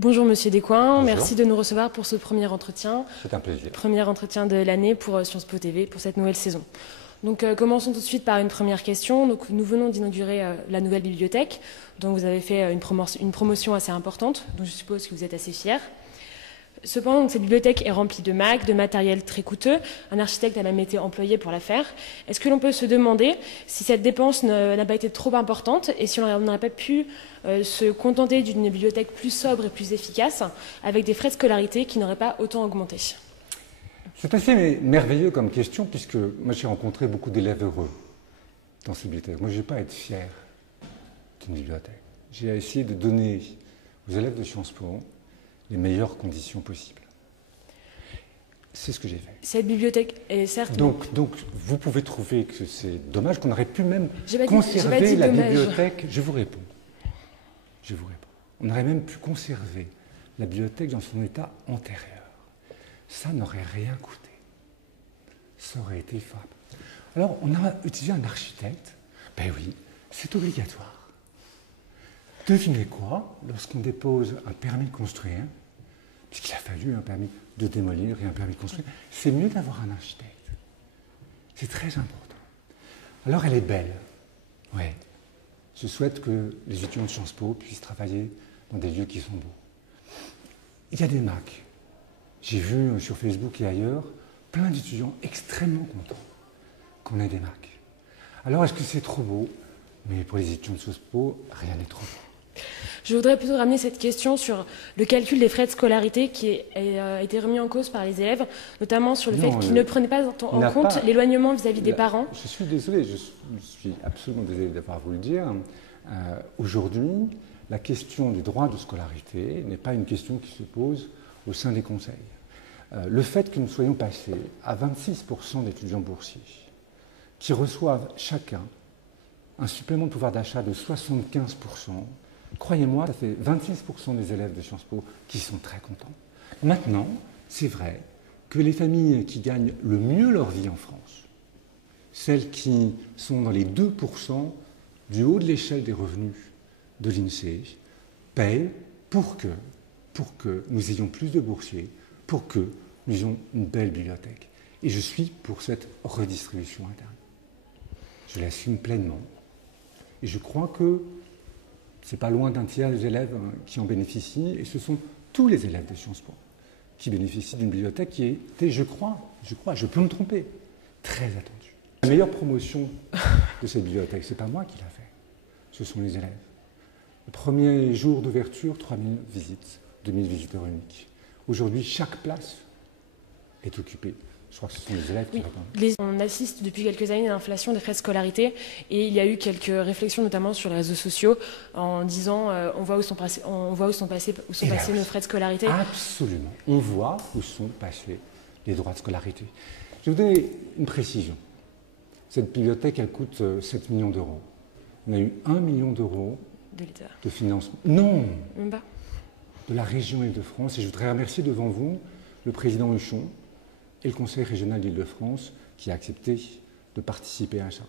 Bonjour Monsieur Descoings, Bonjour. merci de nous recevoir pour ce premier entretien. C'est un plaisir. Premier entretien de l'année pour Sciences Po TV pour cette nouvelle saison. Donc commençons tout de suite par une première question. Donc, nous venons d'inaugurer la nouvelle bibliothèque, dont vous avez fait une promotion assez importante, dont je suppose que vous êtes assez fiers. Cependant, cette bibliothèque est remplie de Mac, de matériel très coûteux. Un architecte a même été employé pour la faire. Est-ce que l'on peut se demander si cette dépense n'a pas été trop importante et si on n'aurait pas pu se contenter d'une bibliothèque plus sobre et plus efficace avec des frais de scolarité qui n'auraient pas autant augmenté? C'est assez merveilleux comme question puisque moi j'ai rencontré beaucoup d'élèves heureux dans cette bibliothèque. Moi je ne vais pas être fier d'une bibliothèque. J'ai essayé de donner aux élèves de Sciences Po les meilleures conditions possibles. C'est ce que j'ai fait. Cette bibliothèque est certes... Donc vous pouvez trouver que c'est dommage qu'on aurait pu même J'ai conserver pas dit la dommage. bibliothèque. Je vous réponds. On aurait même pu conserver la bibliothèque dans son état antérieur. Ça n'aurait rien coûté. Ça aurait été fab. Alors, on a utilisé un architecte. Ben oui, c'est obligatoire. Devinez quoi? Lorsqu'on dépose un permis de construire, puisqu'il a fallu un permis de démolir et un permis de construire, c'est mieux d'avoir un architecte. C'est très important. Alors, elle est belle. Ouais. Je souhaite que les étudiants de Sciences Po puissent travailler dans des lieux qui sont beaux. Il y a des Mac. J'ai vu sur Facebook et ailleurs plein d'étudiants extrêmement contents qu'on ait des Mac. Alors, est-ce que c'est trop beau? Mais pour les étudiants de Sciences Po, rien n'est trop beau. Je voudrais plutôt ramener cette question sur le calcul des frais de scolarité qui a été remis en cause par les élèves, notamment sur le fait qu'ils ne prenaient pas en compte l'éloignement vis-à-vis des parents. Je suis désolé, je suis absolument désolé d'avoir à vous le dire. Aujourd'hui, la question des droits de scolarité n'est pas une question qui se pose au sein des conseils. Le fait que nous soyons passés à 26% d'étudiants boursiers qui reçoivent chacun un supplément de pouvoir d'achat de 75%, croyez-moi, ça fait 26% des élèves de Sciences Po qui sont très contents. Maintenant, c'est vrai que les familles qui gagnent le mieux leur vie en France, celles qui sont dans les 2% du haut de l'échelle des revenus de l'INSEE, payent pour que nous ayons plus de boursiers, pour que nous ayons une belle bibliothèque. Et je suis pour cette redistribution interne. Je l'assume pleinement. Et je crois que ce n'est pas loin d'un tiers des élèves qui en bénéficient, et ce sont tous les élèves de Sciences Po qui bénéficient d'une bibliothèque qui était, je peux me tromper, très attendue. La meilleure promotion de cette bibliothèque, ce n'est pas moi qui l'a fait, ce sont les élèves. Le premier jour d'ouverture, 3000 visites, 2000 visiteurs uniques. Aujourd'hui, chaque place est occupée. Je crois que ce sont les élèves qui répondent. On assiste depuis quelques années à l'inflation des frais de scolarité et il y a eu quelques réflections notamment sur les réseaux sociaux en disant on voit où sont passés nos frais de scolarité. Absolument. On voit où sont passés les droits de scolarité. Je vais vous donner une précision. Cette bibliothèque, elle coûte 7 millions d'euros. On a eu 1 million d'euros de financement. Non, même pas. De la région Île-de-France. Et je voudrais remercier devant vous le président Huchon et le Conseil régional d'Île-de-France qui a accepté de participer à ça.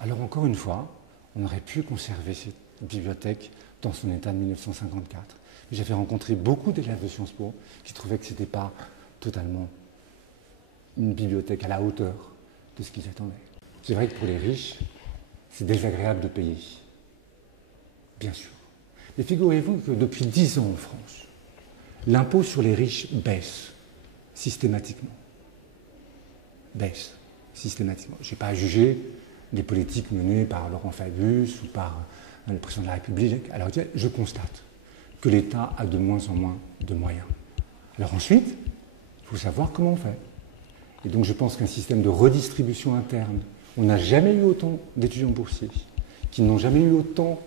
Alors encore une fois, on aurait pu conserver cette bibliothèque dans son état de 1954. Mais j'avais rencontré beaucoup d'élèves de Sciences Po qui trouvaient que ce n'était pas totalement une bibliothèque à la hauteur de ce qu'ils attendaient. C'est vrai que pour les riches, c'est désagréable de payer. Bien sûr. Mais figurez-vous que depuis 10 ans en France, l'impôt sur les riches baisse systématiquement. Baisse systématiquement. Je n'ai pas à juger les politiques menées par Laurent Fabius ou par le président de la République. Alors je constate que l'État a de moins en moins de moyens. Alors ensuite, il faut savoir comment on fait. Et donc je pense qu'un système de redistribution interne, on n'a jamais eu autant d'étudiants boursiers, qui n'ont jamais eu autant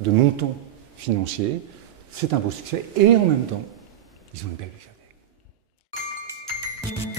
de montants financiers, c'est un beau succès. Et en même temps, ils ont une belle bibliothèque.